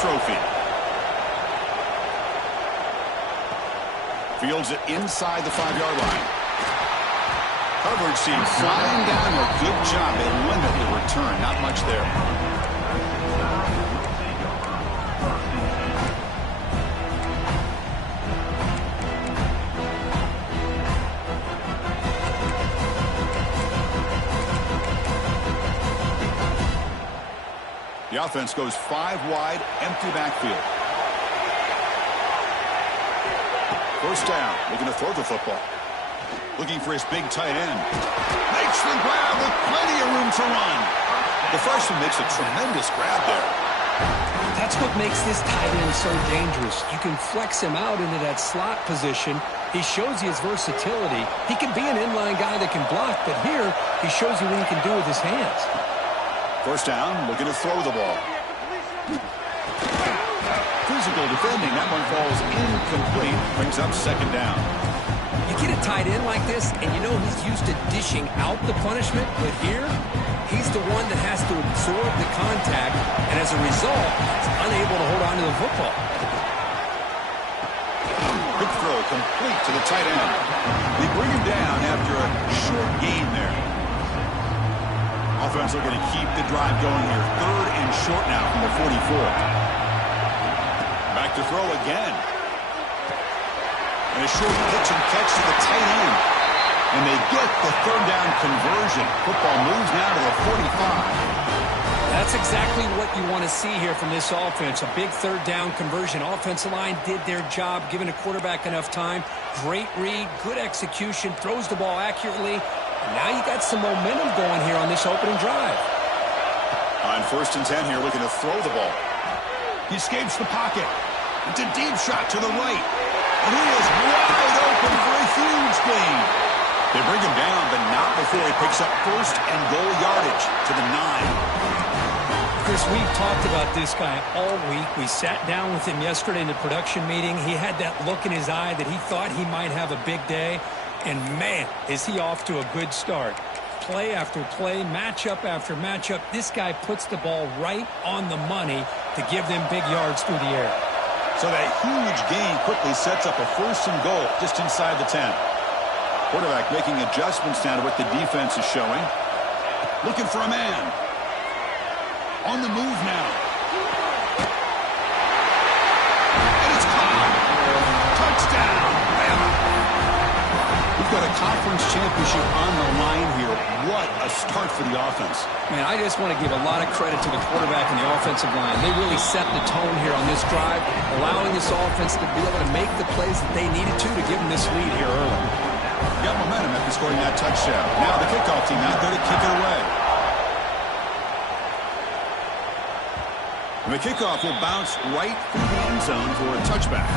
trophy. Fields it inside the 5-yard line. Coverage seems sliding down. A good job. They limit the return. Not much there. The offense goes 5 wide, empty backfield. First down, looking to throw the football. Looking for his big tight end. Makes the grab with plenty of room to run. The freshman makes a tremendous grab there. That's what makes this tight end so dangerous. You can flex him out into that slot position. He shows you his versatility. He can be an inline guy that can block, but here he shows you what he can do with his hands. First down, looking to throw the ball. Physical defending. That one falls incomplete. Brings up second down. You get a tight end like this, and you know he's used to dishing out the punishment, but here, he's the one that has to absorb the contact, and as a result, he's unable to hold on to the football. Quick throw complete to the tight end. They bring him down after a short gain there. Offense looking to keep the drive going here. 3rd and short now from the 44. Back to throw again. And a short pitch and catch to the tight end. And they get the 3rd down conversion. Football moves now to the 45. That's exactly what you want to see here from this offense. A big 3rd down conversion. Offensive line did their job, giving the quarterback enough time. Great read, good execution, throws the ball accurately. And now you got some momentum going here on this opening drive. On 1st and 10 here, looking to throw the ball. He escapes the pocket. It's a deep shot to the right. And he is wide open for a huge gain. They bring him down, but not before he picks up 1st and goal yardage to the 9. Chris, we've talked about this guy all week. We sat down with him yesterday in the production meeting. He had that look in his eye that he thought he might have a big day. And, man, is he off to a good start. Play after play, matchup after matchup. This guy puts the ball right on the money to give them big yards through the air. So that huge gain quickly sets up a 1st and goal just inside the 10. Quarterback making adjustments now to what the defense is showing. Looking for a man. On the move now. And it's caught. Touchdown, Bama. We've got a conference championship on the line here. What a start for the offense. Man, I just want to give a lot of credit to the quarterback and the offensive line. They really set the tone here on this drive, allowing this offense to be able to make the plays that they needed to give them this lead here early. Got momentum after scoring that touchdown. Now the kickoff team out there to kick it away. And the kickoff will bounce right through the end zone for a touchback.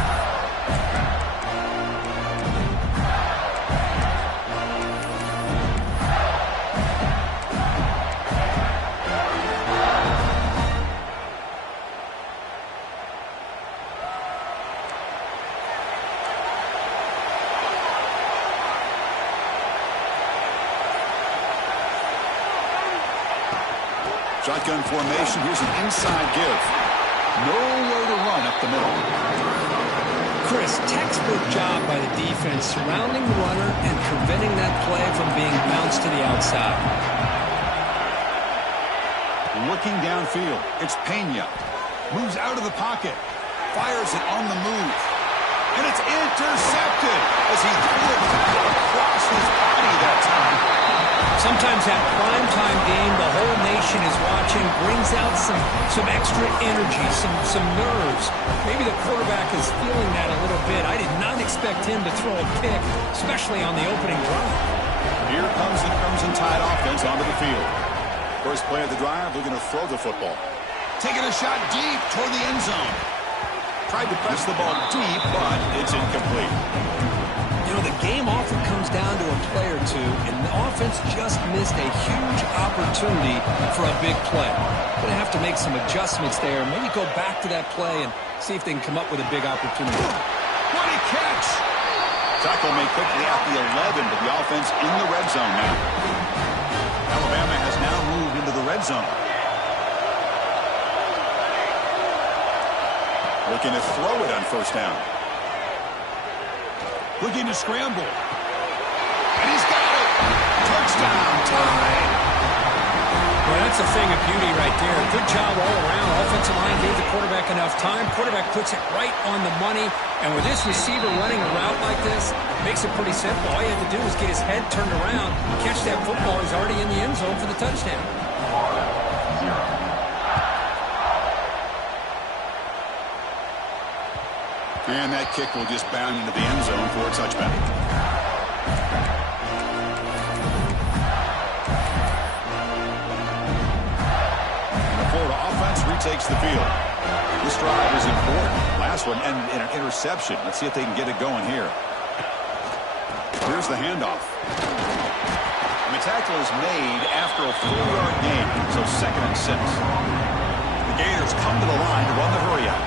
Shotgun formation. Here's an inside give. Nowhere to run up the middle. Chris, textbook job by the defense surrounding the runner and preventing that play from being bounced to the outside. Looking downfield. It's Pena. Moves out of the pocket. Fires it on the move. And it's intercepted as he threw it back across his body that time. Sometimes that primetime game, the whole nation is watching, brings out some extra energy, some nerves. Maybe the quarterback is feeling that a little bit. I did not expect him to throw a pick, especially on the opening drive. Here comes the Crimson Tide offense onto the field. First play of the drive, looking to throw the football. Taking a shot deep toward the end zone. Tried to press the ball deep, but it's incomplete. You know, the game often comes down to a play or two, and the offense just missed a huge opportunity for a big play. Going to have to make some adjustments there. Maybe go back to that play and see if they can come up with a big opportunity. What a catch! Tackle made quickly at the 11, but the offense in the red zone now. Alabama has now moved into the red zone. Looking to throw it on first down. Looking to scramble. And he's got it. Touchdown, tied. Well, that's a thing of beauty right there. Good job all around. Offensive line gave the quarterback enough time. Quarterback puts it right on the money. And with this receiver running a route like this, it makes it pretty simple. All you have to do is get his head turned around, catch that football. He's already in the end zone for the touchdown. And that kick will just bound into the end zone for a touchback. Takes the field. This drive is important. Last one ended in an interception. Let's see if they can get it going here. Here's the handoff. And the tackle is made after a 4-yard gain, so 2nd and 6. The Gators come to the line to run the hurry up.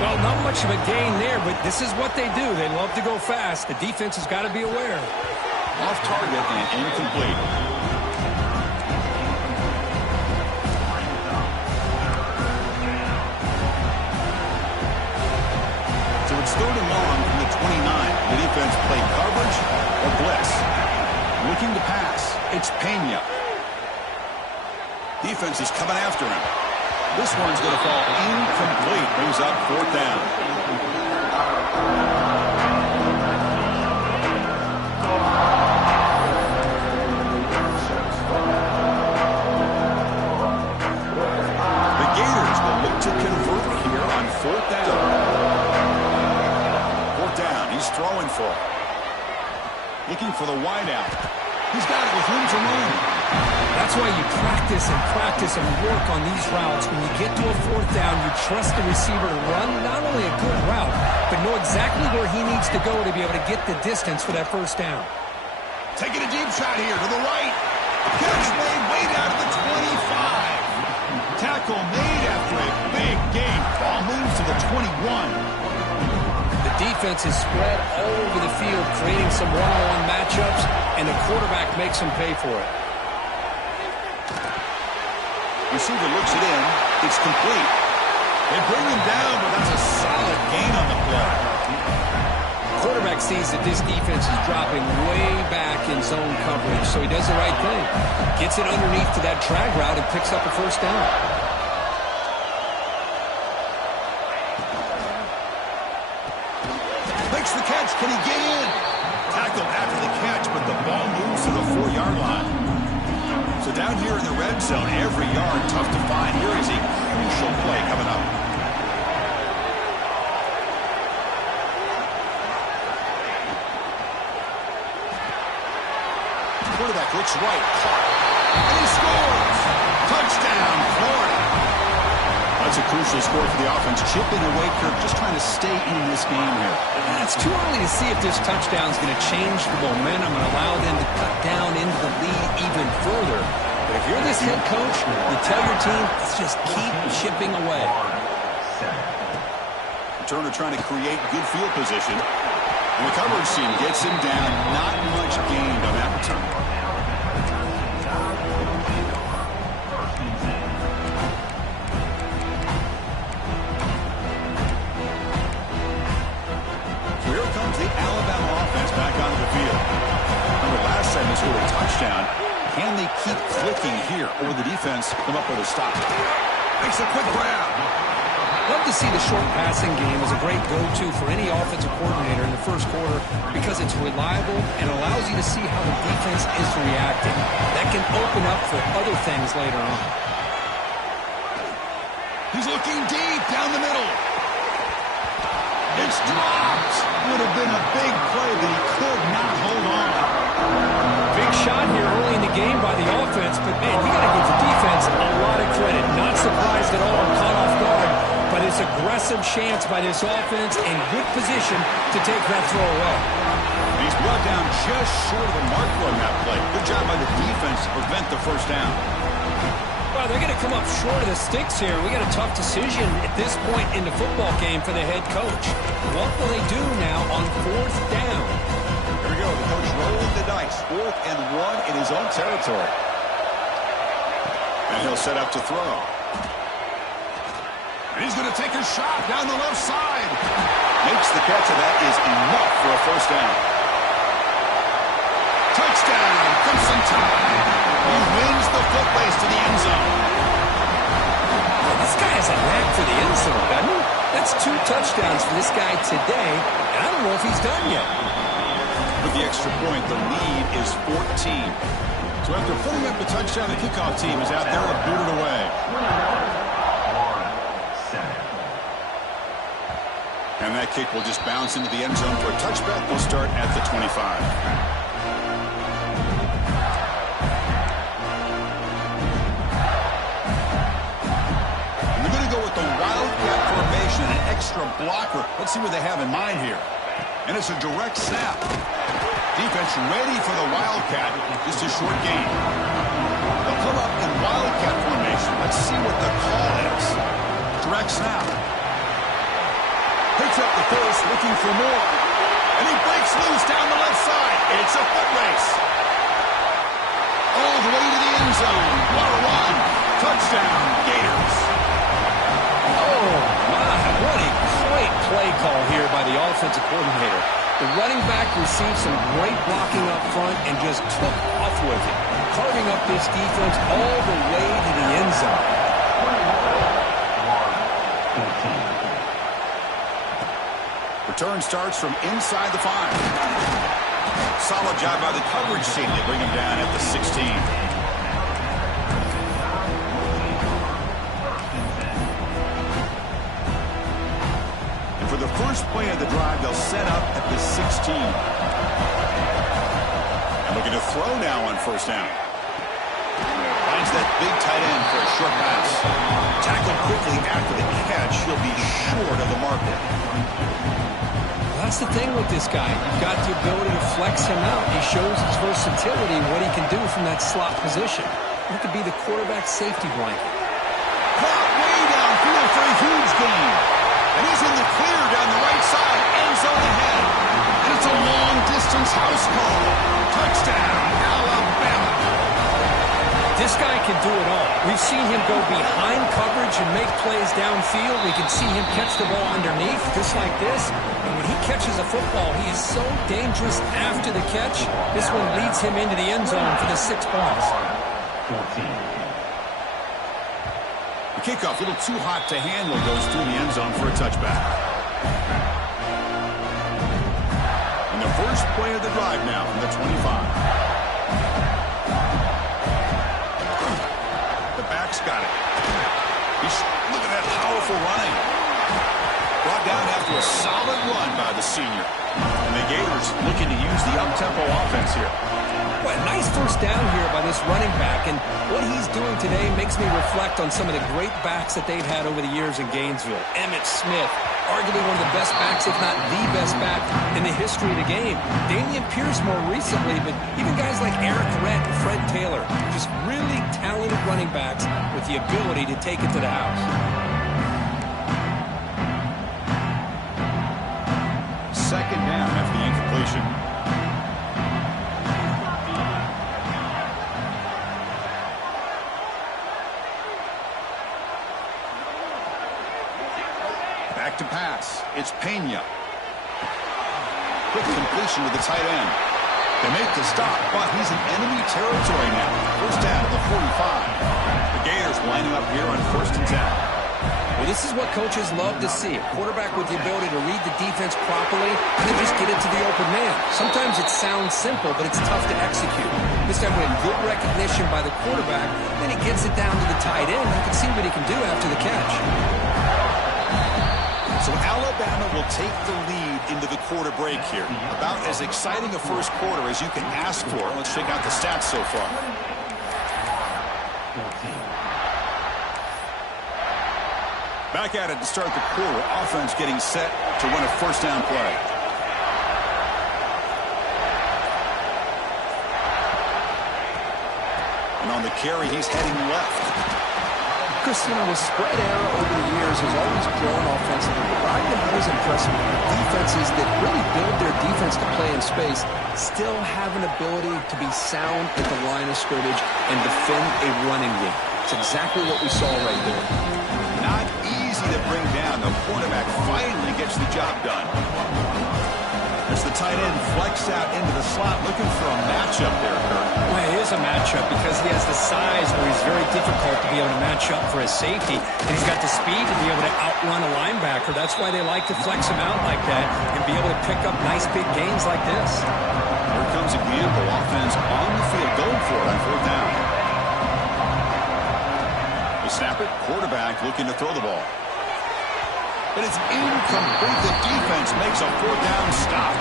Well, not much of a gain there, but this is what they do. They love to go fast. The defense has got to be aware. Off target and incomplete. It's 3rd and long from the 29. The defense play coverage or blitz. Looking to pass. It's Pena. Defense is coming after him. This one's going to fall incomplete. Brings up 4th down. The Gators will look to convert here on 4th down. He's throwing for it. Looking for the wideout. He's got it with room to run. That's why you practice and work on these routes. When you get to a 4th down, you trust the receiver to run not only a good route, but know exactly where he needs to go to be able to get the distance for that 1st down. Taking a deep shot here to the right. Catch made way down to the 25. Tackle made after a big gain. Ball moves to the 21. Defense is spread all over the field, creating some one-on-one matchups, and the quarterback makes them pay for it. Receiver looks it in. It's complete. They bring him down, but that's a solid gain on the play. Quarterback sees that this defense is dropping way back in zone coverage, so he does the right thing. Gets it underneath to that drag route and picks up a 1st down. The catch. Can he get in? Tackled after the catch, but the ball moves to the 4-yard line. So down here in the red zone, every yard tough to find. Here is a crucial play coming up. Quarterback looks right. And he scores! Touchdown, Florida! That's a crucial score for the offense. Chipping away, Kirk, just trying to stay in this game here. And it's too early to see if this touchdown is going to change the momentum and allow them to cut down into the lead even further. But if you're this head coach, you tell your team, let's just keep chipping away. Turner trying to create good field position. And the coverage team gets him down. Not much gained on that return. The Alabama offense back onto the field. Remember last time they scored a touchdown. Can they keep clicking here, or the defense come up with a stop? Makes a quick grab. Love to see the short passing game as a great go-to for any offensive coordinator in the 1st quarter because it's reliable and allows you to see how the defense is reacting. That can open up for other things later on. He's looking deep down the middle. It's dropped. Would have been a big play, but he could not hold on. Big shot here early in the game by the offense, but man, you got to give the defense a lot of credit. Not surprised at all, caught off guard, but it's aggressive chance by this offense in good position to take that throw away. He's brought down just short of the marker on that play. Good job by the defense to prevent the 1st down. Well, they're going to come up short of the sticks here. We got a tough decision at this point in the football game for the head coach. What will they do now on 4th down? Here we go. The coach rolling the dice. 4th and 1 in his own territory. And he'll set up to throw. And he's going to take a shot down the left side. Makes the catch, and that is enough for a first down. Touchdown, Crimson Tide. He wins the foot race to the end zone. Well, this guy has a knack for the end zone, doesn't he? That's 2 touchdowns for this guy today, and I don't know if he's done yet. With the extra point, the lead is 14. So after putting up the touchdown, the kickoff team is out there to boot it away. And that kick will just bounce into the end zone for a touchback. We'll start at the 25. An extra blocker. Let's see what they have in mind here. And it's a direct snap. Defense ready for the Wildcat. Just a short gain. They'll come up in Wildcat formation. Let's see what the call is. Direct snap. Picks up the first, looking for more. And he breaks loose down the left side. It's a foot race. All the way to the end zone. What a run. Touchdown, Gators. What a great play call here by the offensive coordinator. The running back received some great blocking up front and just took off with it, carving up this defense all the way to the end zone. Return starts from inside the 5. Solid job by the coverage team. They bring him down at the 16. For the first play of the drive, they'll set up at the 16. And looking to throw now on first down. Finds that big tight end for a short pass. Tackled quickly after the catch. He'll be short of the marker. Well, that's the thing with this guy. You've got the ability to flex him out. He shows his versatility and what he can do from that slot position. He could be the quarterback safety blanket. Caught way downfield for a huge gain. And he's in the clear down the right side. End zone ahead. And it's a long-distance house call. Touchdown, Alabama. This guy can do it all. We've seen him go behind coverage and make plays downfield. We can see him catch the ball underneath, just like this. And when he catches a football, he is so dangerous after the catch. This one leads him into the end zone for the 6 points. The kickoff, a little too hot to handle, goes through the end zone for a touchback. And the first play of the drive now from the 25. The back's got it. Look at that powerful running. Brought down after a solid run by the senior. And the Gators looking to use the up-tempo offense here. What a nice first down here by this running back, and what he's doing today makes me reflect on some of the great backs that they've had over the years in Gainesville. Emmitt Smith, arguably one of the best backs, if not the best back in the history of the game. Damian Pierce more recently, but even guys like Eric Rett and Fred Taylor, just really talented running backs with the ability to take it to the house. Second down after the incompletion. Back to pass. It's Pena. Quick completion to the tight end. They make the stop, but he's in enemy territory now. First down at the 45. The Gators lining up here on 1st and 10. Well, this is what coaches love to see. A quarterback with the ability to read the defense properly and then just get it to the open man. Sometimes it sounds simple, but it's tough to execute. This time we have good recognition by the quarterback. Then he gets it down to the tight end. You can see what he can do after the catch. So Alabama will take the lead into the quarter break here. About as exciting a first quarter as you can ask for. Let's check out the stats so far. Back at it to start the quarter. Offense getting set to run a first down play. And on the carry, he's heading left. Chris, with spread error over the years has always grown offensively. But I've been always impressed with defenses that really build their defense to play in space, still have an ability to be sound at the line of scrimmage and defend a running game. It's exactly what we saw right there. Not easy to break The quarterback finally gets the job done. As the tight end flex out into the slot, looking for a matchup there, Kurt. Well, it is a matchup because he has the size where he's very difficult to be able to match up for his safety. And he's got the speed to be able to outrun a linebacker. That's why they like to flex him out like that and be able to pick up nice big gains like this. Here comes again, the offense on the field, going for it on fourth down. They snap it, quarterback looking to throw the ball. And it's incomplete. The defense makes a fourth down stop.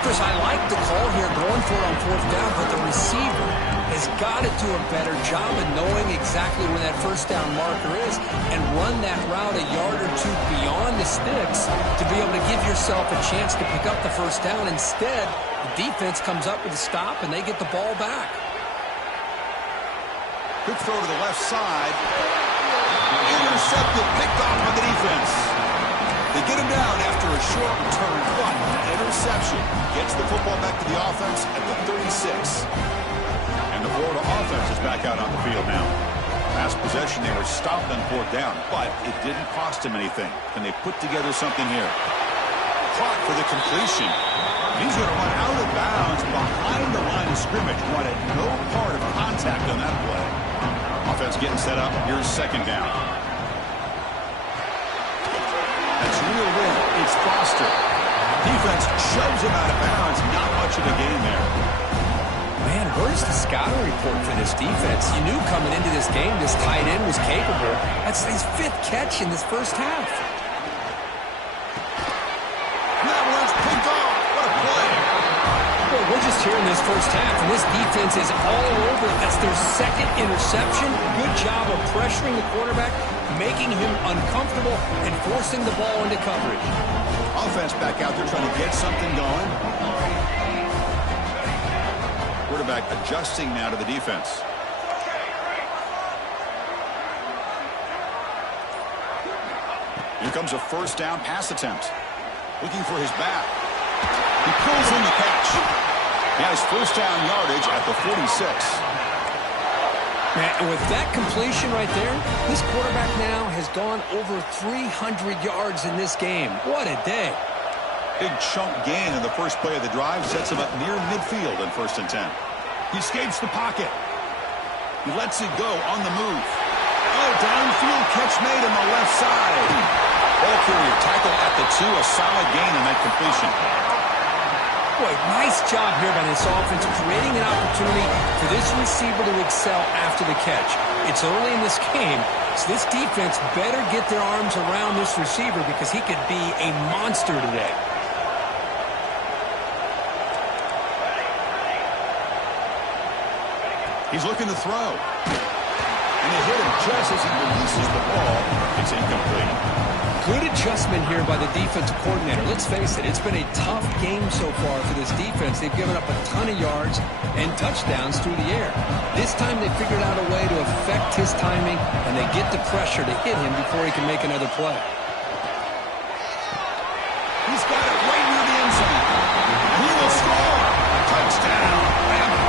Chris, I like the call here going for it on fourth down, but the receiver has got to do a better job of knowing exactly where that first down marker is and run that route a yard or two beyond the sticks to be able to give yourself a chance to pick up the first down. Instead, the defense comes up with a stop and they get the ball back. Good throw to the left side. Intercepted, picked off by the defense. They get him down after a short return, but an interception gets the football back to the offense at the 36. And the Florida offense is back out on the field now. Last possession, they were stopped on fourth down, but it didn't cost them anything. Can they put together something here? Caught for the completion. He's going to run out of bounds behind the line of scrimmage. Wanted no part of contact on that play. Offense getting set up. Here's second down. That's real win. It's Foster. Defense shoves him out of bounds. Not much of a gain there. Man, where's the scouting report for this defense? You knew coming into this game this tight end was capable. That's his fifth catch in this first half. That one's picked off. What a play. Well, we're just here in this first half, and this defense is all over it. That's their second interception. Good job of pressuring the quarterback, making him uncomfortable, and forcing the ball into coverage. Offense back out there trying to get something going. Quarterback adjusting now to the defense. Here comes a first down pass attempt. Looking for his back. He pulls in the catch. He has first down yardage at the 46. Man, and with that completion right there, this quarterback now has gone over 300 yards in this game. What a day. Big chunk gain in the first play of the drive sets him up near midfield in 1st and 10. He escapes the pocket. He lets it go on the move. Oh, downfield catch made on the left side. Ball carrier tackled at the 2. A solid gain on that completion. Boy, nice job here by this offense, creating an opportunity for this receiver to excel after the catch. It's early in this game, so this defense better get their arms around this receiver because he could be a monster today. He's looking to throw. And they hit him just as he releases the ball. It's incomplete. Good adjustment here by the defensive coordinator. Let's face it, it's been a tough game so far for this defense. They've given up a ton of yards and touchdowns through the air. This time they figured out a way to affect his timing, and they get the pressure to hit him before he can make another play. He's got it right near the end zone. He will score. Touchdown, Bama.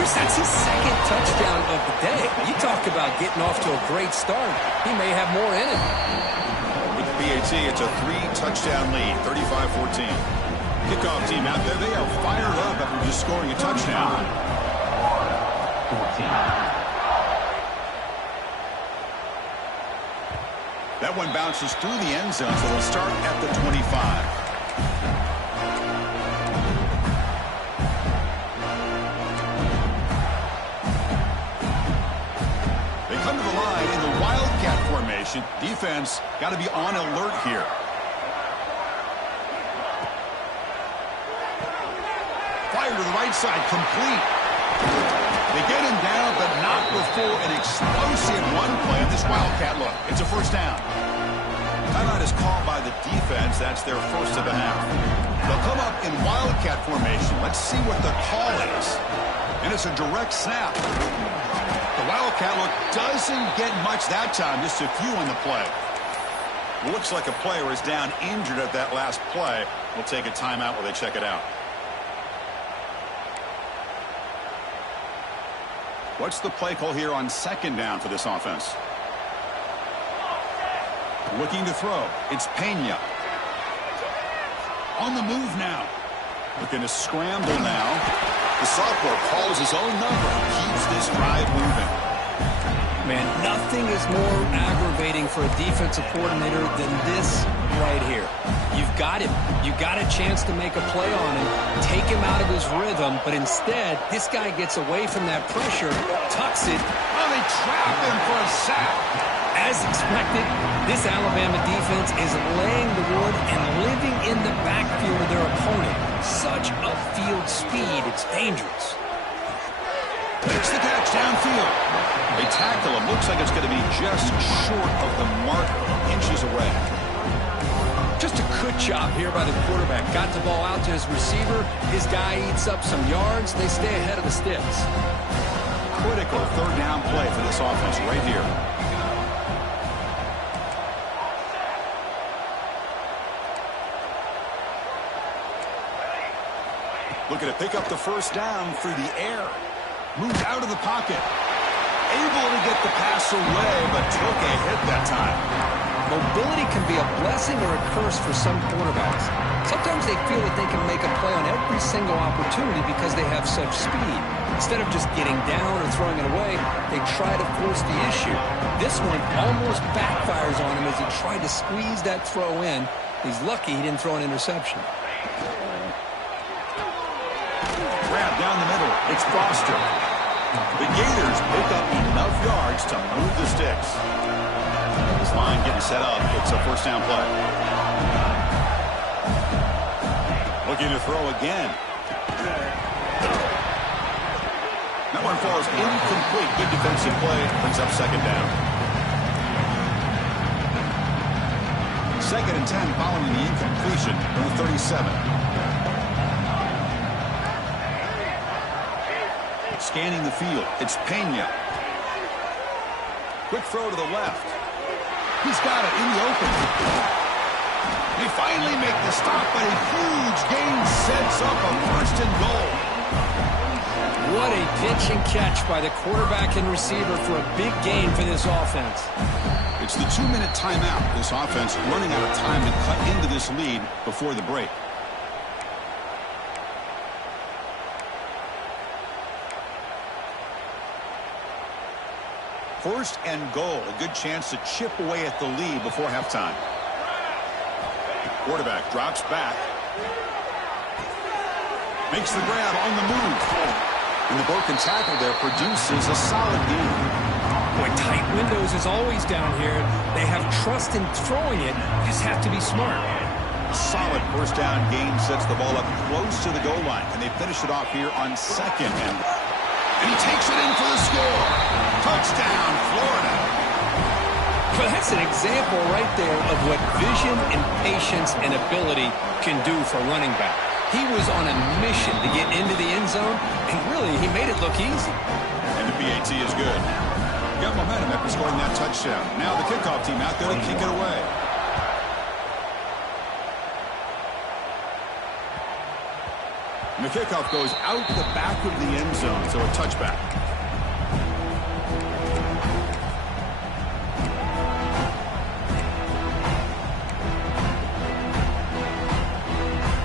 Chris, that's his second touchdown of the day. You talk about getting off to a great start. He may have more in it. With the PAT, it's a 3-touchdown lead, 35-14. Kickoff team out there, they are fired up after just scoring a touchdown. That one bounces through the end zone, so they'll start at the 25. Come to the line in the Wildcat formation. Defense got to be on alert here. Fire to the right side, complete. They get him down, but not before an explosive run play of this Wildcat look. It's a first down. Timeout is called by the defense. That's their first of the half. They'll come up in Wildcat formation. Let's see what the call is. And it's a direct snap. The Wildcat look doesn't get much that time, just a few on the play. Looks like a player is down injured at that last play. We'll take a timeout while they check it out. What's the play call here on second down for this offense? Looking to throw. It's Pena. On the move now. Looking to scramble now. The sophomore calls his own number. Keeps this drive moving. Man, nothing is more aggravating for a defensive coordinator than this right here. You've got him. You got a chance to make a play on him, take him out of his rhythm, but instead, this guy gets away from that pressure, tucks it. Oh, they trap him for a sack. As expected, this Alabama defense is laying the wood and living in the backfield of their opponent. Such upfield speed, it's dangerous. Makes the catch downfield. They tackle him. Looks like it's going to be just short of the mark, inches away. Just a good job here by the quarterback. Got the ball out to his receiver. His guy eats up some yards. They stay ahead of the sticks. Critical third down play for this offense right here. Looking to pick up the first down through the air. Moved out of the pocket. Able to get the pass away, but took a hit that time. Mobility can be a blessing or a curse for some quarterbacks. Sometimes they feel that they can make a play on every single opportunity because they have such speed. Instead of just getting down or throwing it away, they try to force the issue. This one almost backfires on him as he tried to squeeze that throw in. He's lucky he didn't throw an interception. Grab down the middle. It's Foster. The Gators pick up enough yards to move the sticks. This line getting set up. It's a first down play. Looking to throw again. That one falls incomplete. Good defensive play. Brings up second down. 2nd and 10 following the incompletion from the 37. Scanning the field. It's Pena. Quick throw to the left. He's got it in the open. They finally make the stop, but a huge gain sets up a first and goal. What a pitch and catch by the quarterback and receiver for a big gain for this offense. It's the 2-minute timeout. This offense running out of time to cut into this lead before the break. First and goal. A good chance to chip away at the lead before halftime. Quarterback drops back. Makes the grab on the move. And the broken tackle there produces a solid gain. Boy, tight windows is always down here. They have trust in throwing it. You just have to be smart. A solid first down gain sets the ball up close to the goal line. And they finish it off here on second. And he takes it in for the score. Touchdown, Florida. Well, that's an example right there of what vision and patience and ability can do for a running back. He was on a mission to get into the end zone, and really, he made it look easy. And the PAT is good. Got momentum after scoring that touchdown. Now the kickoff team out there to kick it away. And the kickoff goes out the back of the end zone, so a touchback.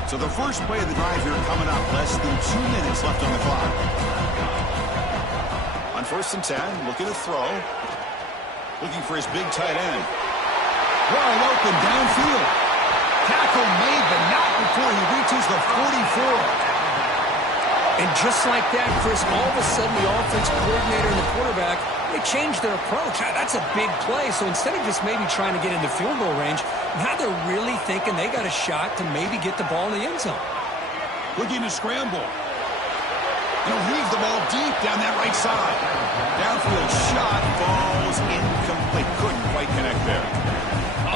So the first play of the drive here coming up. Less than 2 minutes left on the clock. On 1st and 10, looking to throw. Looking for his big tight end. Wide open downfield. Tackle made, but not before he reaches the 44. And just like that, Chris, all of a sudden the offense coordinator and the quarterback, they changed their approach. That's a big play. So instead of just maybe trying to get into field goal range, now they're really thinking they got a shot to maybe get the ball in the end zone. Looking to scramble. He'll weave the ball deep down that right side. Downfield shot falls incomplete. Couldn't quite connect there.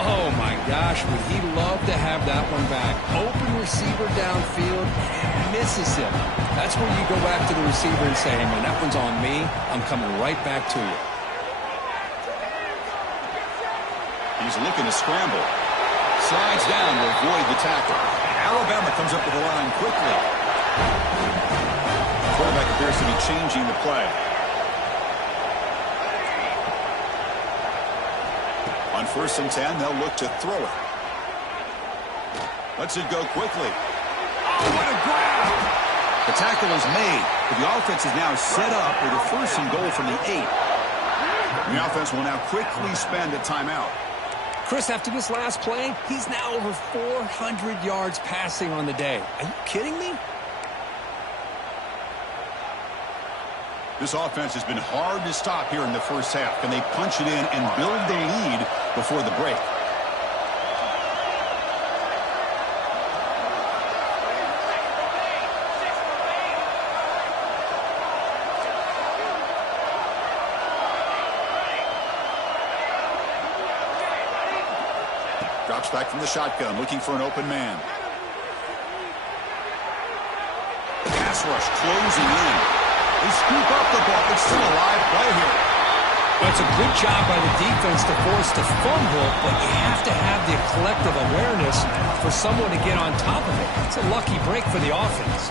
Oh, my gosh, would he love to have that one back. Open receiver downfield and misses him. That's where you go back to the receiver and say, hey, man, that one's on me. I'm coming right back to you. He's looking to scramble. Slides down to avoid the tackle. Alabama comes up with the line quickly. The quarterback appears to be changing the play. On first and 10, they'll look to throw it. Lets it go quickly. Oh, what a grab! The tackle is made, but the offense is now set up with a first and goal from the 8. The offense will now quickly spend a timeout. Chris, after this last play, he's now over 400 yards passing on the day. Are you kidding me? This offense has been hard to stop here in the first half. Can they punch it in and build the lead before the break? Drops back from the shotgun, looking for an open man. Pass rush closing in. They scoop up the ball. It's still a live play here. That's a good job by the defense to force the fumble, but you have to have the collective awareness for someone to get on top of it. It's a lucky break for the offense.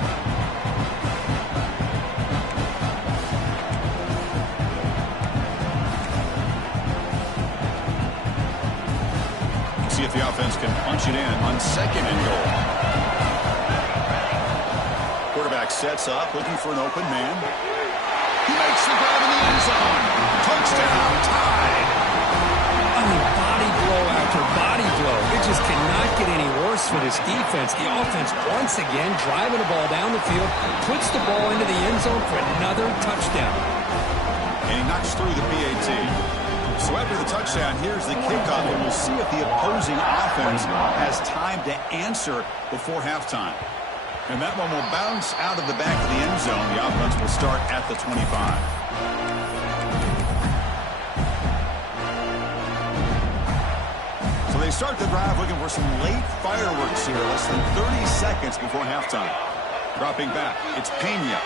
See if the offense can punch it in on second and goal. Quarterback sets up, looking for an open man. He makes the grab in the end zone. Touchdown, tied. I mean, body blow after body blow. It just cannot get any worse for this defense. The offense, once again, driving the ball down the field, puts the ball into the end zone for another touchdown. And he knocks through the PAT. So after the touchdown, here's the kickoff, and we'll see if the opposing offense has time to answer before halftime. And that one will bounce out of the back of the end zone. The offense will start at the 25. So they start the drive looking for some late fireworks here, less than 30 seconds before halftime. Dropping back, it's Pena.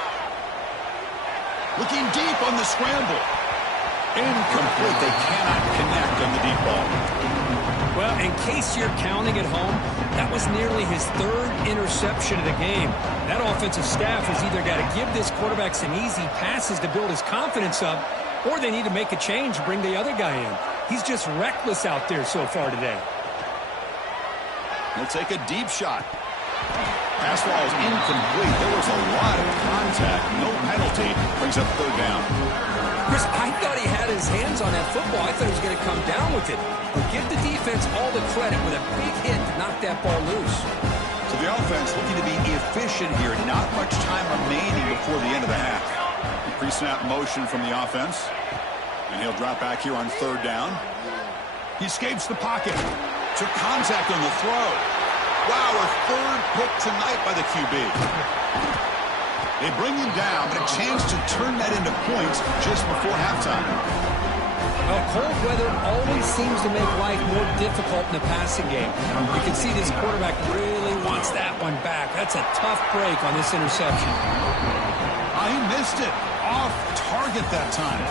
Looking deep on the scramble. Incomplete. They cannot connect on the deep ball. Well, in case you're counting at home, that was nearly his third interception of the game. That offensive staff has either got to give this quarterback some easy passes to build his confidence up, or they need to make a change and bring the other guy in. He's just reckless out there so far today. He'll take a deep shot. Pass ball is incomplete. There was a lot of contact. No penalty. Brings up third down. Chris, I thought he had his hands on that football. I thought he was going to come down with it. But give the defense all the credit with a big hit to knock that ball loose. So the offense looking to be efficient here. Not much time remaining before the end of the half. Pre-snap motion from the offense. And he'll drop back here on third down. He escapes the pocket. Took contact on the throw. Wow, a third pick tonight by the QB. They bring him down, but a chance to turn that into points just before halftime. Well, cold weather always seems to make life more difficult in the passing game. You can see this quarterback really wants that one back. That's a tough break on this interception. He missed it. Off target that time.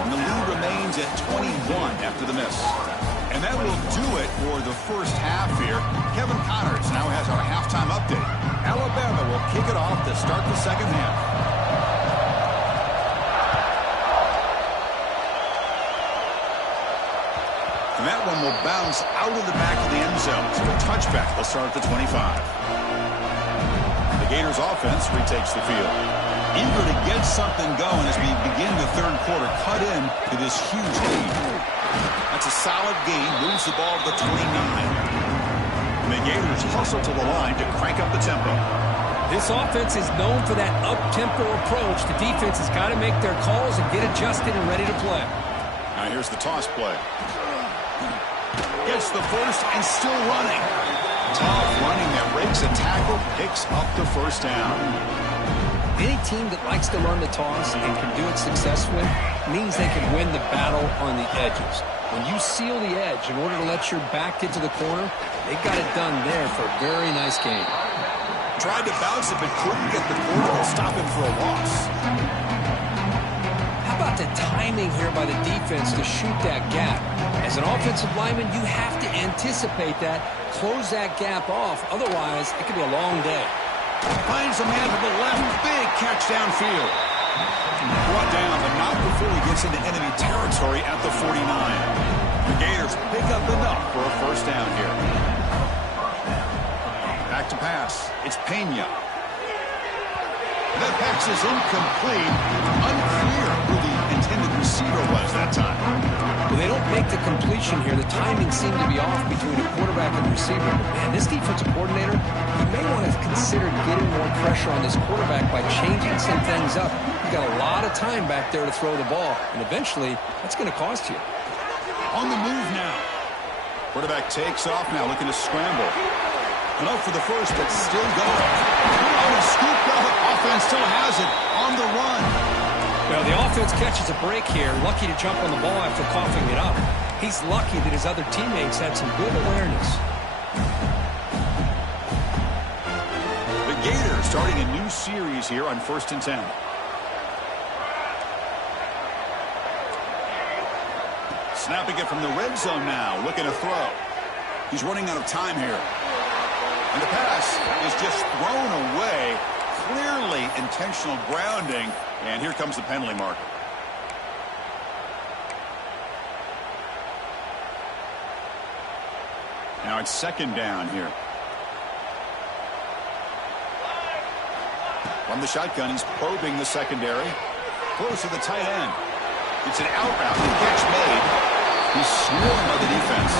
And the lead remains at 21 after the miss. And that will do it for the first half here. Kevin Connors now has our halftime update. Alabama will kick it off to start the second half. And that one will bounce out of the back of the end zone. So a touchback. They'll start at the 25. The Gators offense retakes the field. Eager to get something going as we begin the third quarter. Cut in to this huge lead. That's a solid gain. Moves the ball to the 29. And the Gators hustle to the line to crank up the tempo. This offense is known for that up-tempo approach. The defense has got to make their calls and get adjusted and ready to play. Now here's the toss play. Gets the first and still running. Tough running that rakes a tackle, picks up the first down. Any team that likes to run the toss and can do it successfully means they can win the battle on the edges. When you seal the edge in order to let your back get to the corner, they got it done there for a very nice game. Tried to bounce it, but couldn't get the corner to stop him for a loss. How about the timing here by the defense to shoot that gap? As an offensive lineman, you have to anticipate that, close that gap off. Otherwise, it could be a long day. Finds a man to the left. Big catch downfield. Brought down, but not before he gets into enemy territory at the 49. The Gators pick up enough for a first down here. Back to pass. It's Pena. That pass is incomplete. Unclear who the intended receiver was that time. Well, they don't make the completion here. The timing seemed to be off between the quarterback and the receiver. But, man, this defensive coordinator, he may want to consider getting more pressure on this quarterback by changing some things up. You've got a lot of time back there to throw the ball, and eventually that's going to cost you. On the move now. Quarterback takes off now, looking to scramble. And up for the first, but still going. On a scoop route, offense still has it on the run. Well, the offense catches a break here, lucky to jump on the ball after coughing it up. He's lucky that his other teammates had some good awareness. The Gators starting a new series here on 1st and 10. Snapping it from the red zone now, looking to throw. He's running out of time here. And the pass is just thrown away. Clearly intentional grounding. And here comes the penalty marker. Now it's 2nd down here. From the shotgun, he's probing the secondary. Close to the tight end. It's an out route. The catch made. He's swarmed by the defense.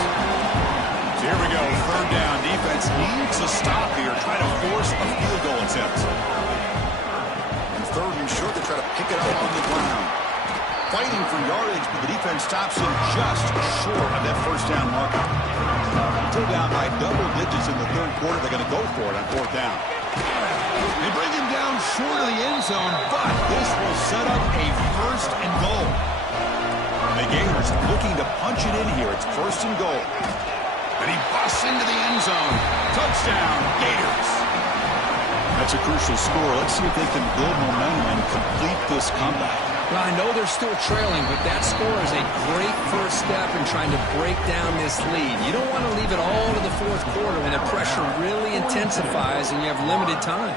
So here we go. 3rd down. Defense needs a stop here. Trying to force a field goal attempt. And 3rd and short, they try to pick it up on the ground. Fighting for yardage, but the defense stops him just short of that 1st down marker. Still down by double digits in the 3rd quarter. They're going to go for it on 4th down. They bring him down short of the end zone, but this will set up a 1st and goal. The Gators looking to punch it in here. It's 1st and goal. And he busts into the end zone. Touchdown, Gators. That's a crucial score. Let's see if they can build momentum and complete this comeback. Well, I know they're still trailing, but that score is a great first step in trying to break down this lead. You don't want to leave it all to the 4th quarter when the pressure really intensifies and you have limited time.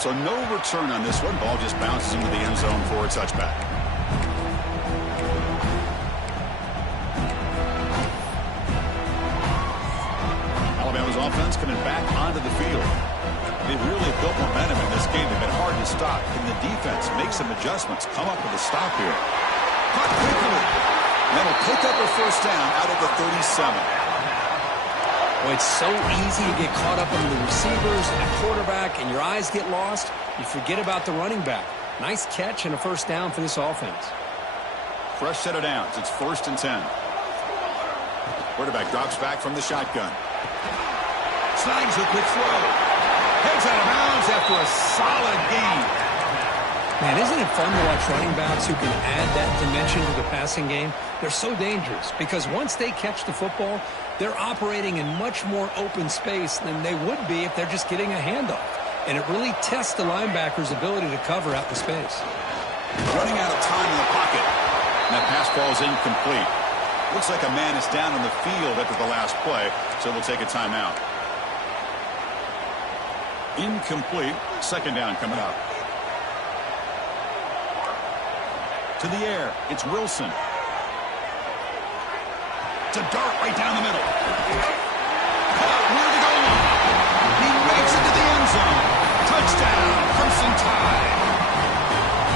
So no return on this one. Ball just bounces into the end zone for a touchback. Alabama's offense coming back onto the field. They've really built momentum in this game. They've been hard to stop. Can the defense make some adjustments? Come up with a stop here. Caught quickly. And that'll pick up a 1st down out of the 37. Well, it's so easy to get caught up in the receivers and the quarterback, and your eyes get lost. You forget about the running back. Nice catch and a 1st down for this offense. Fresh set of downs. It's 1st and 10. Quarterback drops back from the shotgun. Snags a quick throw. Heads out of bounds after a solid gain. Man, isn't it fun to watch running backs who can add that dimension to the passing game? They're so dangerous because once they catch the football, they're operating in much more open space than they would be if they're just getting a handoff. And it really tests the linebacker's ability to cover out the space. Running out of time in the pocket. And that pass ball is incomplete. Looks like a man is down on the field after the last play, so we'll take a timeout. Incomplete. 2nd down coming up. To the air. It's Wilson. It's a dart right down the middle. Caught near the goal line. He makes it to the end zone. Touchdown. Crimson Tide.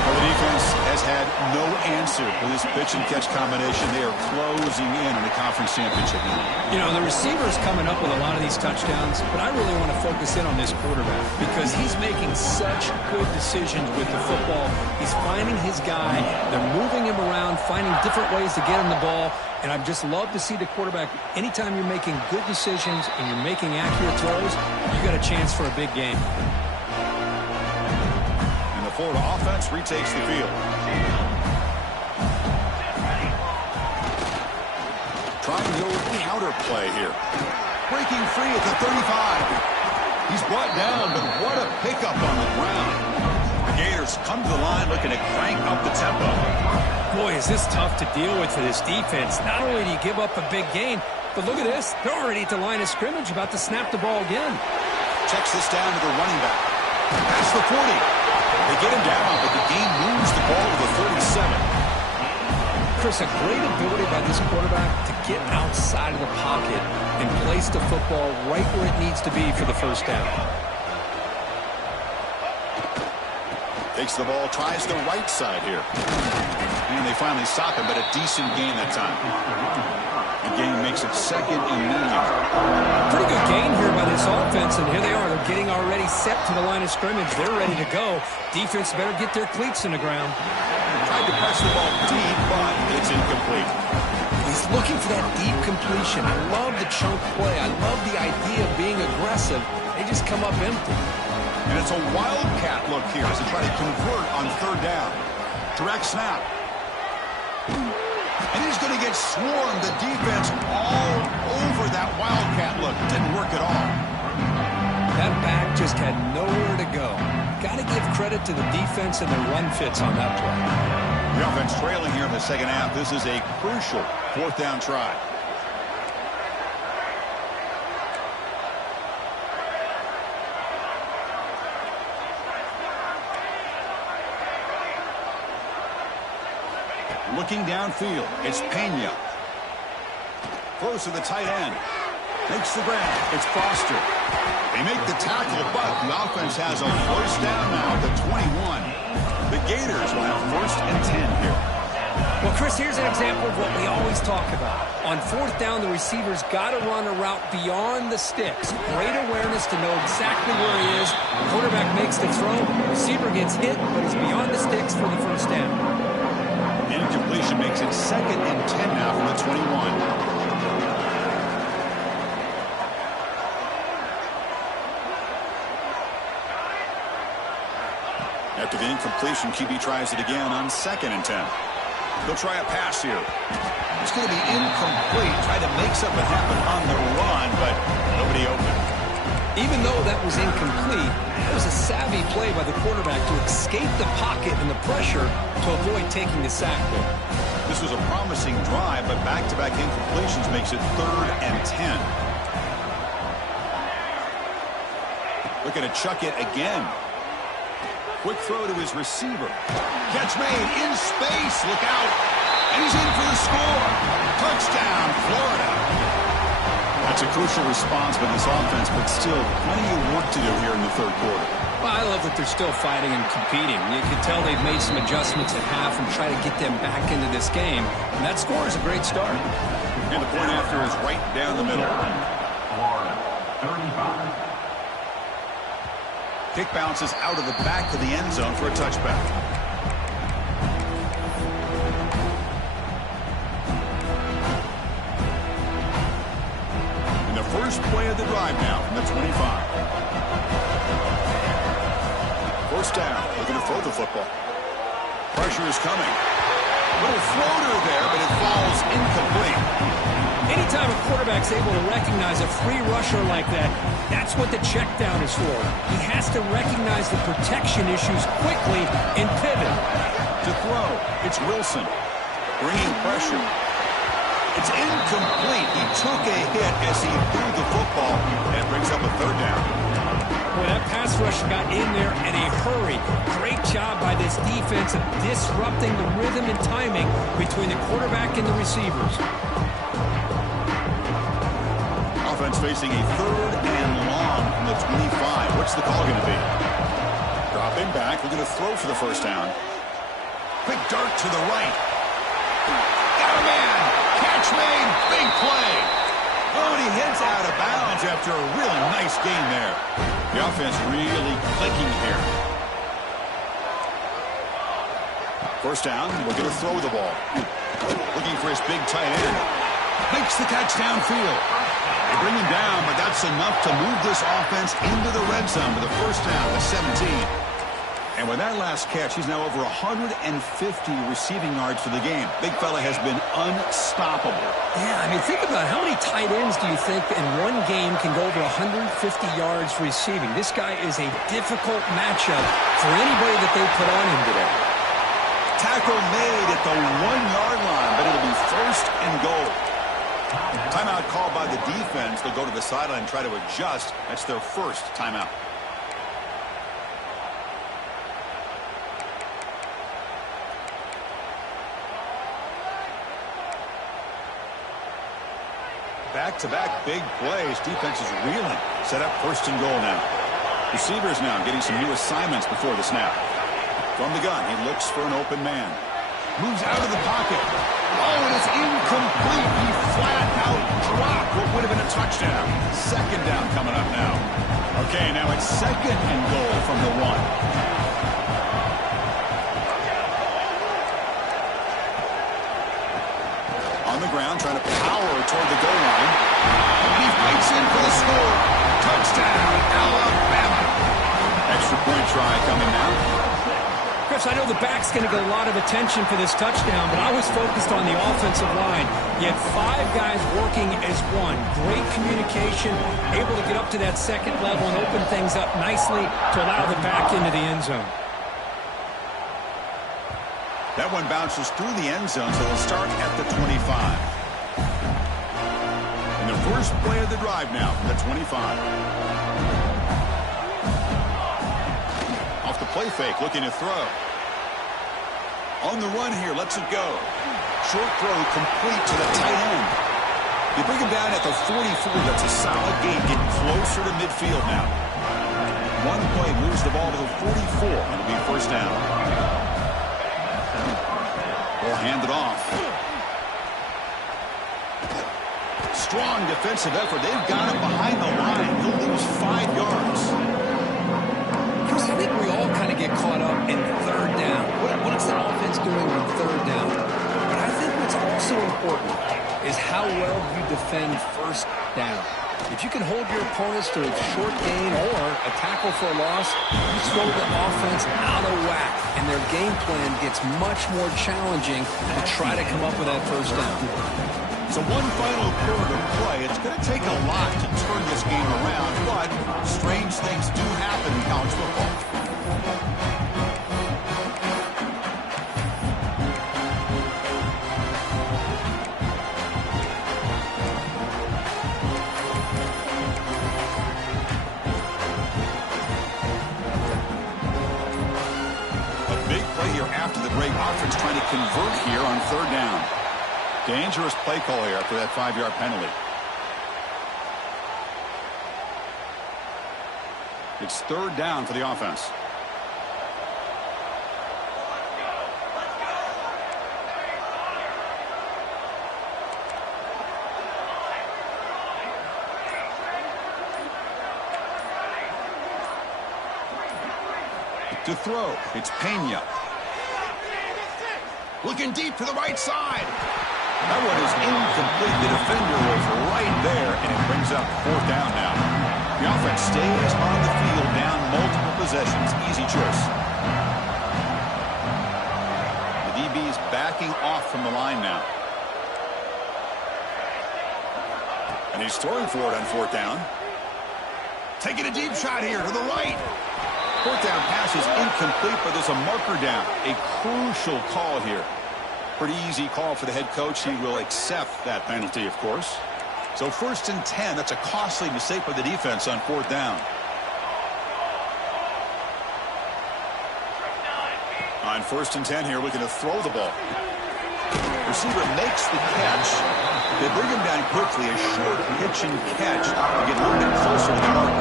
Well, the defense has had no answer for this pitch and catch combination. They are closing in on the conference championship now. You know, the receiver's coming up with a lot of these touchdowns, but I really want to focus in on this quarterback because he's making such good decisions with the football. He's finding his guy. They're moving him around, finding different ways to get him the ball, and I'd just love to see the quarterback. Anytime you're making good decisions and you're making accurate throws, you got a chance for a big game. Florida offense retakes the field. Trying to go counter play here. Breaking free at the 35. He's brought down, but what a pickup on the ground. The Gators come to the line looking to crank up the tempo. Boy, is this tough to deal with for this defense. Not only do you give up a big gain, but look at this. They're already at the line of scrimmage, about to snap the ball again. Checks this down to the running back. Past the 40. They get him down, but the game moves the ball to the 37. Chris, a great ability by this quarterback to get outside of the pocket and place the football right where it needs to be for the first down. Takes the ball, tries the right side here. And they finally stop him, but a decent gain that time. The gain makes it 2nd and 9. Pretty good gain here by this offense, and here they are. They're getting already set to the line of scrimmage. They're ready to go. Defense better get their cleats in the ground. Tried to press the ball deep, but it's incomplete. He's looking for that deep completion. I love the chunk play. I love the idea of being aggressive. They just come up empty. And it's a wildcat look here as they try to convert on 3rd down. Direct snap. And he's going to get swarmed. The defense all over that wildcat look. Didn't work at all. That back just had nowhere to go. Got to give credit to the defense and their run fits on that play. The offense trailing here in the 2nd half. This is a crucial 4th down try. Looking downfield, it's Pena. Throws to the tight end. Makes the grab. It's Foster. They make the tackle, but the offense has a 1st down now at the 21. The Gators will have 1st and 10 here. Well, Chris, here's an example of what we always talk about. On 4th down, the receiver's got to run a route beyond the sticks. Great awareness to know exactly where he is. Quarterback makes the throw. Receiver gets hit, but he's beyond the sticks for the 1st down. Incompletion makes it 2nd and 10 now from the 21. After the incompletion, QB tries it again on 2nd and 10. They'll try a pass here. It's going to be incomplete. Try to make something happen on the run, but nobody open. Even though that was incomplete, it was a savvy play by the quarterback to escape the pocket and the pressure to avoid taking the sack there. This was a promising drive, but back-to-back incompletions makes it 3rd and 10. Looking to chuck it again. Quick throw to his receiver. Catch made in space. Look out. And he's in for the score. Touchdown, Florida. That's a crucial response by this offense, but still plenty of work to do here in the 3rd quarter. Well, I love that they're still fighting and competing. You can tell they've made some adjustments at half and try to get them back into this game. And that score is a great start. And the point after is right down the middle. Florida, 35. Kick bounces out of the back of the end zone for a touchback. And the first play of the drive now from the 25. 1st down, looking to throw the football. Pressure is coming. Little floater there, but it falls incomplete. Anytime a quarterback's able to recognize a free rusher like that, that's what the check down is for. He has to recognize the protection issues quickly and pivot. To throw, it's Wilson. Bringing pressure. It's incomplete. He took a hit as he threw the football. And it brings up a 3rd down. Boy, that pass rush got in there in a hurry. Great job by this defense of disrupting the rhythm and timing between the quarterback and the receivers. Offense facing a 3rd and long from the 25. What's the call going to be? Dropping back. We're going to throw for the 1st down. Quick dart to the right. Got a man. Catch made. Big play. Oh, and he hits out of bounds after a really nice game there. The offense really clicking here. 1st down. We're going to throw the ball. Looking for his big tight end. Makes the catch downfield. They bring him down, but that's enough to move this offense into the red zone with a 1st down at 17. And with that last catch, he's now over 150 receiving yards for the game. Big fella has been unstoppable. Yeah, I mean, think about how many tight ends do you think in one game can go over 150 yards receiving? This guy is a difficult matchup for anybody that they put on him today. Tackle made at the 1-yard line, but it'll be 1st and goal. Timeout called by the defense. They'll go to the sideline and try to adjust. That's their 1st timeout. Back-to-back big plays. Defense is reeling. Set up first and goal now. Receivers now getting some new assignments before the snap. From the gun, he looks for an open man. Moves out of the pocket. Oh, it is incomplete. He flat out dropped what would have been a touchdown. Second down coming up now. Okay, now it's second and goal from the 1. On the ground, trying to power toward the goal line. He fights in for the score. Touchdown, Alabama. Extra point try coming now. Chris, I know the back's going to get a lot of attention for this touchdown, but I was focused on the offensive line. You had 5 guys working as one. Great communication, able to get up to that second level and open things up nicely to allow the back into the end zone. That one bounces through the end zone, so they'll start at the 25. And the first play of the drive now from the 25. Off the play fake, looking to throw. On the run here, lets it go. Short throw complete to the tight end. You bring him down at the 44. That's a solid gain. Getting closer to midfield now. One play moves the ball to the 44. It'll be first down. They'll hand it off. Strong defensive effort. They've got him behind the line. He'll lose 5 yards. I think we all kind of get caught up in third down. What is the offense doing on third down? But I think what's also important is how well you defend first down. If you can hold your opponents to a short gain or a tackle for a loss, you throw the offense out of whack, and their game plan gets much more challenging to try to come up with that first down. So one final quarter to play. It's going to take a lot to turn this game around, but strange things do happen in college football. A big play here after the break. Offense trying to convert here on third down. Dangerous play call here after that 5-yard penalty. It's third down for the offense. To throw, it's Pena. Looking deep to the right side. That one is incomplete. The defender was right there, and it brings up fourth down now. The offense stays on the field, down multiple possessions. Easy choice. The DB's backing off from the line now. And he's throwing for it on fourth down. Taking a deep shot here to the right. Fourth down pass is incomplete, but there's a marker down. A crucial call here. Pretty easy call for the head coach. He will accept that penalty, of course. So first and 10. That's a costly mistake by the defense on fourth down. On first and 10 here, looking to throw the ball. Receiver makes the catch. They bring him down quickly. A short pitch and catch to get a little bit closer to the mark.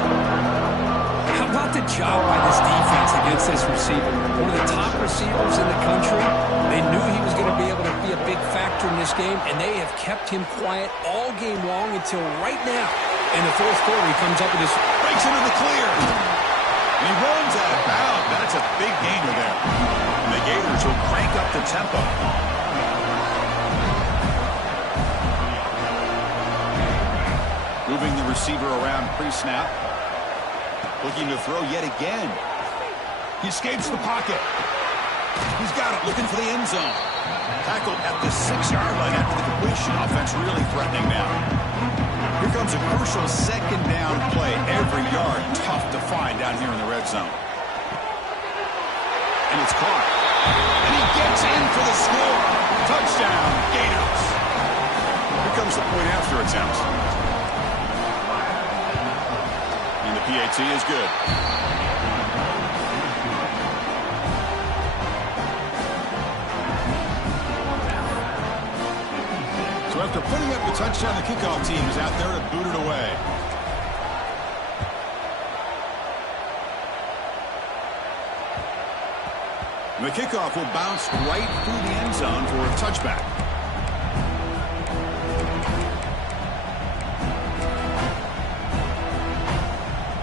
How about the job by this defense against this receiver? One of the top receivers in the country. They knew he was going to be able to be a big factor in this game, and they have kept him quiet all game long until right now. In the fourth quarter, he comes up with this. Breaks into the clear. And he runs out of bounds. That's a big gainer there. And the Gators will crank up the tempo. Moving the receiver around pre-snap. Looking to throw yet again. He escapes the pocket. He's got it, looking for the end zone. Tackled at the 6-yard line after the completion. Offense really threatening now. Here comes a crucial second down play. Every yard tough to find down here in the red zone. And it's caught. And he gets in for the score. Touchdown, Gators. Here comes the point after attempt. PAT is good. So after After putting up the touchdown, the kickoff team is out there to boot it away. The kickoff will bounce right through the end zone for a touchback.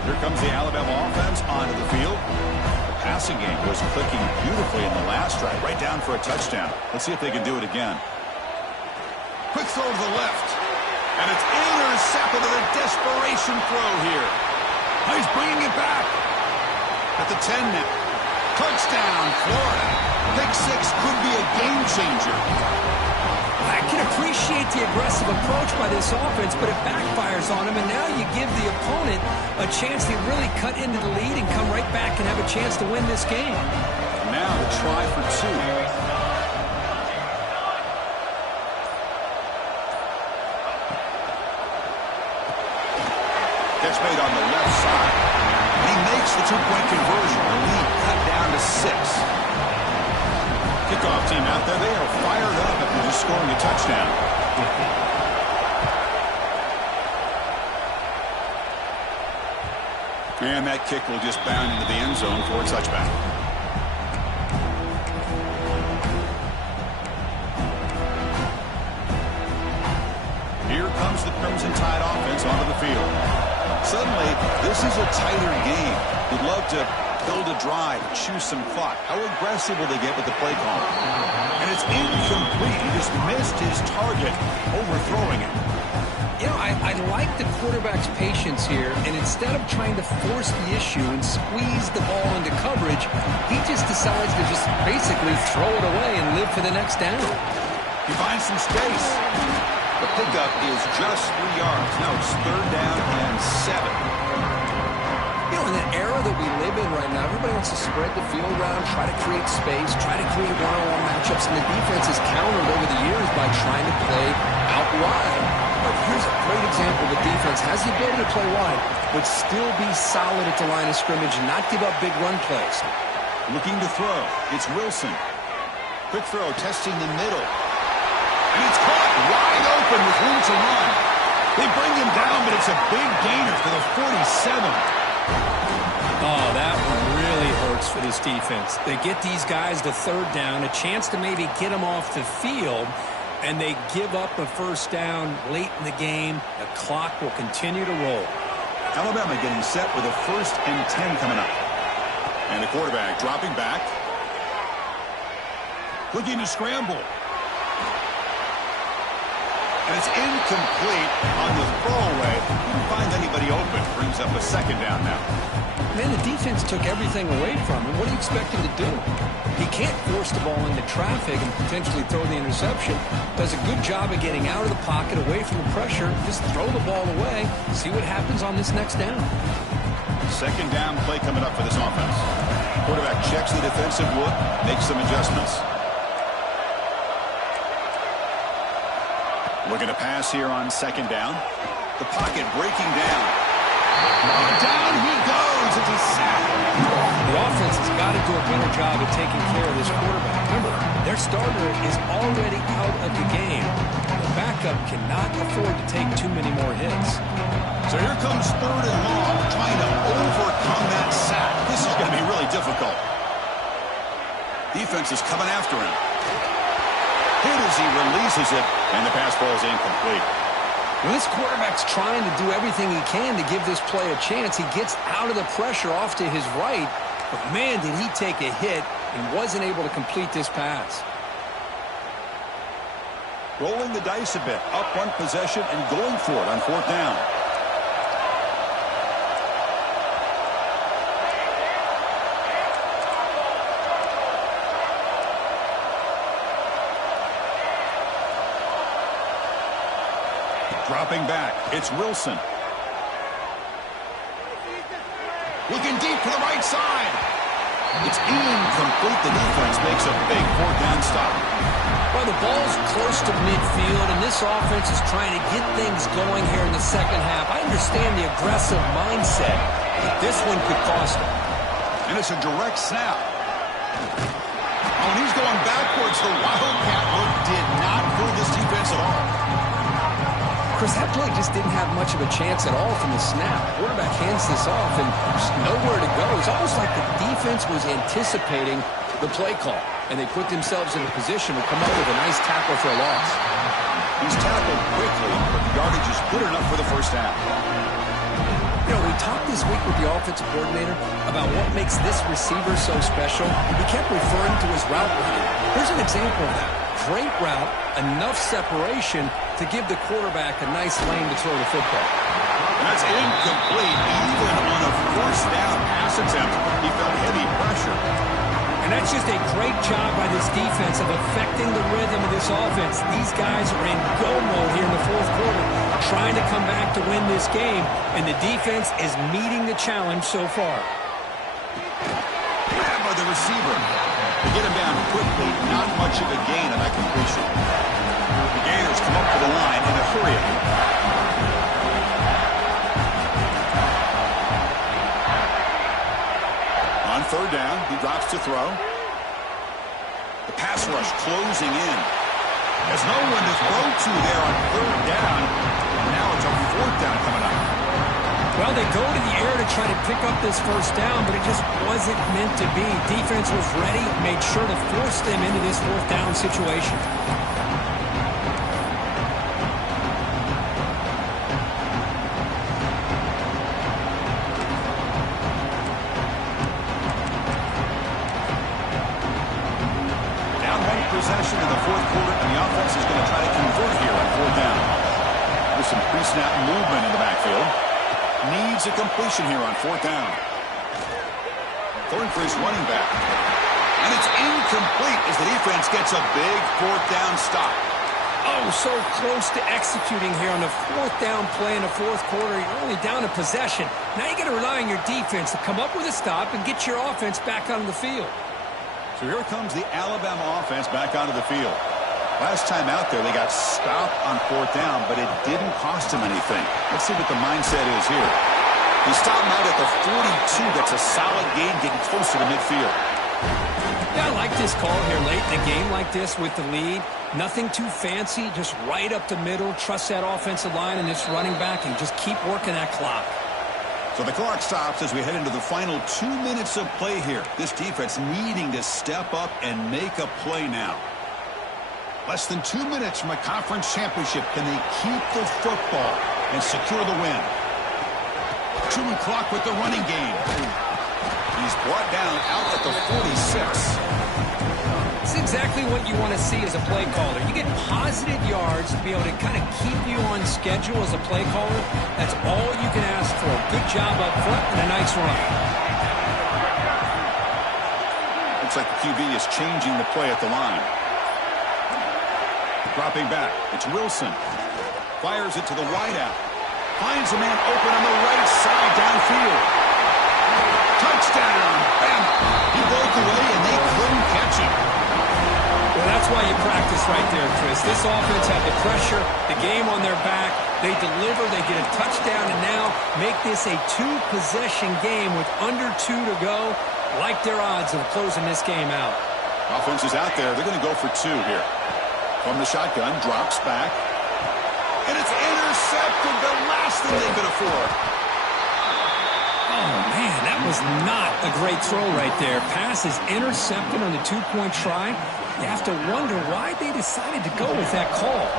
Here comes the Alabama offense onto the field. The passing game was clicking beautifully in the last drive, right down for a touchdown. Let's see if they can do it again. Quick throw to the left. And it's intercepted with a desperation throw here. He's bringing it back. At the 10 now. Touchdown, Florida. Pick six could be a game changer. I can appreciate the aggressive approach by this offense, but it backfires on him, and now you give the opponent a chance to really cut into the lead and come right back and have a chance to win this game. Now the try for two. Catch made on the left side. He makes the two-point conversion. The lead cut down to 6. Kickoff team out there. They are fired up after just scoring a touchdown. And that kick will just bound into the end zone for a touchback. Here comes the Crimson Tide offense onto the field. Suddenly, this is a tighter game. You'd love to build a drive, choose some clock. How aggressive will they get with the play call? And it's incomplete. He just missed his target, overthrowing it. You know, I like the quarterback's patience here, and instead of trying to force the issue and squeeze the ball into coverage, he just decides to just basically throw it away and live for the next down. He finds some space. The pickup is just 3 yards. Now it's 3rd down and 7. You know, in the era that we live in right now, everybody wants to spread the field around, try to create space, try to create one-on-one matchups, and the defense has countered over the years by trying to play out wide. But here's a great example. The defense has the ability to play wide, but still be solid at the line of scrimmage and not give up big run plays. Looking to throw. It's Wilson. Quick throw, testing the middle. And it's caught wide open with room to run. They bring him down, but it's a big gainer for the 47. Oh, that one really hurts for this defense. They get these guys to 3rd down, a chance to maybe get them off the field, and they give up a 1st down late in the game. The clock will continue to roll. Alabama getting set with a 1st and 10 coming up. And the quarterback dropping back. Looking to scramble. And it's incomplete on the throwaway. Didn't find anybody open. Brings up a 2nd down now. Man, the defense took everything away from him. What do you expect him to do? He can't force the ball into traffic and potentially throw the interception. Does a good job of getting out of the pocket, away from the pressure. Just throw the ball away. See what happens on this next down. 2nd down play coming up for this offense. Quarterback checks the defensive look, makes some adjustments. Looking to pass here on 2nd down. The pocket breaking down. Down he goes. It's a sack. The offense has got to do a better job of taking care of this quarterback. Remember, their starter is already out of the game. The backup cannot afford to take too many more hits. So here comes 3rd and long, trying to overcome that sack. This is going to be really difficult. Defense is coming after him. Hit as he releases it, and the pass ball is incomplete. When this quarterback's trying to do everything he can to give this play a chance, he gets out of the pressure off to his right, but man, did he take a hit and wasn't able to complete this pass. Rolling the dice a bit, up 1 possession and going for it on 4th down. Dropping back, it's Wilson. Looking deep to the right side. It's incomplete. The defense makes a big 4th down stop. Well, the ball's close to midfield, and this offense is trying to get things going here in the 2nd half. I understand the aggressive mindset, but this one could cost them. And it's a direct snap. Oh, and he's going backwards. The Wildcat look did not fool this defense at all. Chris, that play just didn't have much of a chance at all from the snap. Quarterback hands this off, and there's nowhere to go. It's almost like the defense was anticipating the play call, and they put themselves in a position to come up with a nice tackle for a loss. He's tackled quickly, but the yardage is good enough for the first down. You know, we talked this week with the offensive coordinator about what makes this receiver so special. He kept referring to his route running. Here's an example of that. Great route, enough separation to give the quarterback a nice lane to throw the football. And that's incomplete. Even on a first down pass attempt, he felt heavy pressure. And that's just a great job by this defense of affecting the rhythm of this offense. These guys are in go mode here in the fourth quarter, trying to come back to win this game, and the defense is meeting the challenge so far. Grab by the receiver. To get him down quickly, not much of a gain on that completion. The Gators come up to the line in a hurry. On third down, he drops to throw. The pass rush closing in. There's no one to throw to there on third down. Now it's a fourth down coming up. Well, they go to the air to try to pick up this first down, but it just wasn't meant to be. Defense was ready, made sure to force them into this fourth down situation. Down one possession in the fourth quarter, and the offense is going to try to convert here on fourth down. There's some pre-snap movement in the backfield. Needs a completion here on fourth down. Throwing for his running back. And it's incomplete as the defense gets a big fourth down stop. Oh, so close to executing here on the fourth down play in the fourth quarter. You're only down a possession. Now you got to rely on your defense to come up with a stop and get your offense back onto the field. So here comes the Alabama offense back onto the field. Last time out there, they got stopped on fourth down, but it didn't cost them anything. Let's see what the mindset is here. He stopped him out at the 42. That's a solid gain, getting closer to midfield. Yeah, I like this call here late in a game like this with the lead. Nothing too fancy, just right up the middle. Trust that offensive line and this running back and just keep working that clock. So the clock stops as we head into the final 2 minutes of play here. This defense needing to step up and make a play now. Less than 2 minutes from a conference championship. Can they keep the football and secure the win? Chewing clock with the running game. He's brought down out at the 46. It's exactly what you want to see as a play caller. You get positive yards to be able to kind of keep you on schedule as a play caller. That's all you can ask for. Good job up front and a nice run. Looks like the QB is changing the play at the line. Dropping back, it's Wilson. Fires it to the wideout. Finds a man open on the right side downfield. Touchdown, Bama. He broke away and they couldn't catch him. Well, that's why you practice right there, Chris. This offense had the pressure, the game on their back. They deliver, they get a touchdown, and now make this a two-possession game with under 2 to go. Like their odds of closing this game out. Offense is out there. They're going to go for 2 here. From the shotgun, drops back. And it's intercepted, the last thing they could afford. Oh, man, that was not a great throw right there. Pass is intercepted on the 2-point try. You have to wonder why they decided to go with that call.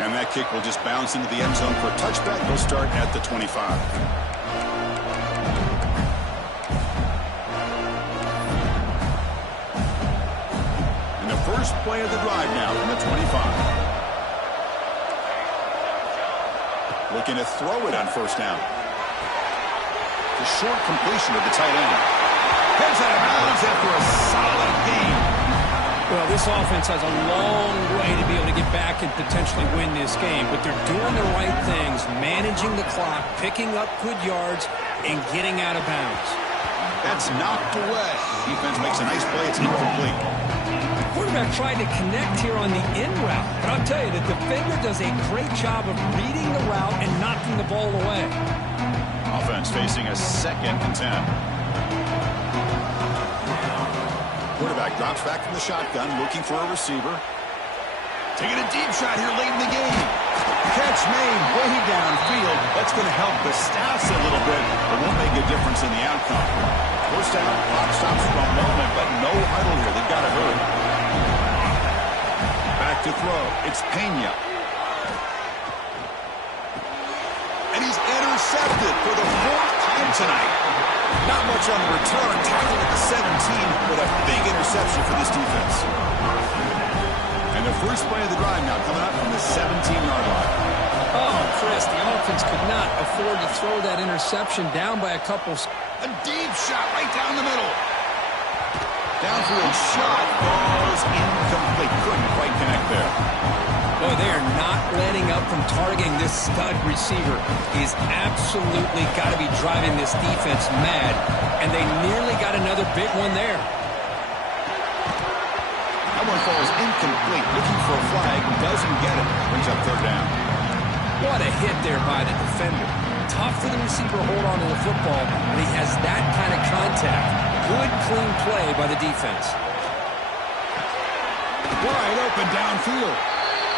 And that kick will just bounce into the end zone for a touchback. They'll start at the 25. First play of the drive now from the 25. Looking to throw it on first down. The short completion of the tight end. Heads out of bounds after a solid gain. Well, this offense has a long way to be able to get back and potentially win this game, but they're doing the right things, managing the clock, picking up good yards, and getting out of bounds. That's knocked away. Defense makes a nice play. It's incomplete. Quarterback tried to connect here on the in route, but I'll tell you, the defender does a great job of reading the route and knocking the ball away. Offense facing a 2nd and 10. Quarterback drops back from the shotgun, looking for a receiver. Taking a deep shot here late in the game. Catch made way downfield. That's going to help the stats a little bit, but won't make a difference in the outcome. First down, clock stops for a moment, but no huddle here. They've got to hurry. Back to throw. It's Pena. And he's intercepted for the 4th time tonight. Not much on the return. Tackled at the 17, but a big interception for this defense. And the first play of the drive now coming up from the 17-yard line. Oh, Chris, the offense could not afford to throw that interception down by a couple. A deep shot right down the middle. Downfield shot falls incomplete. Couldn't quite connect there. Boy, they are not letting up from targeting this stud receiver. He's absolutely got to be driving this defense mad, and they nearly got another big one there. That one falls incomplete. Looking for a flag. Doesn't get it. Brings up 3rd down. What a hit there by the defender. Tough for the receiver to hold on to the football, but he has that kind of contact. Good, clean play by the defense. Wide open downfield.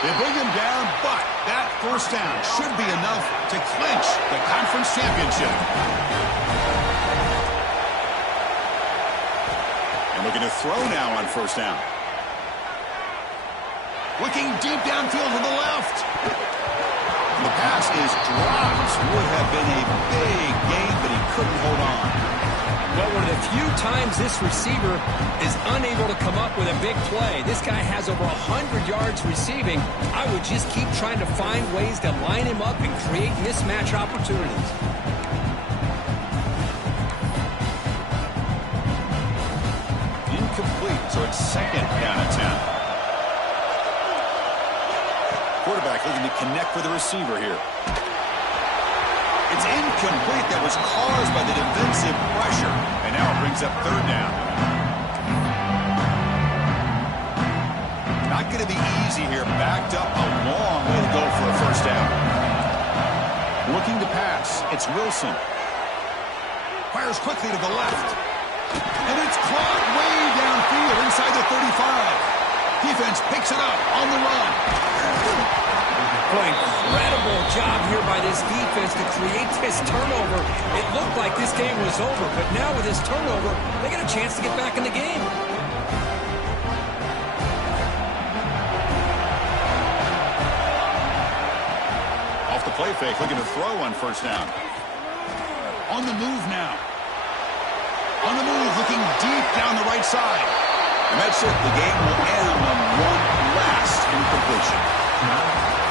They bring him down, but that first down should be enough to clinch the conference championship. And looking to throw now on first down. Looking deep downfield to the left. The pass is dropped. Would have been a big gain, but he couldn't hold on. Well, one of the few times this receiver is unable to come up with a big play. This guy has over 100 yards receiving. I would just keep trying to find ways to line him up and create mismatch opportunities. Incomplete, so it's 2nd down and 10. Quarterback looking to connect with the receiver here. It's incomplete. That was caused by the defensive pressure. And now it brings up 3rd down. Not going to be easy here. Backed up a long way to go for a first down. Looking to pass. It's Wilson. Fires quickly to the left. And it's caught way downfield inside the 35. Defense picks it up on the run. Boy, incredible job here by this defense to create this turnover. It looked like this game was over, but now with this turnover, they got a chance to get back in the game. Off the play fake, looking to throw on first down. On the move now. On the move, looking deep down the right side. And that's it. The game will end on one last incompletion.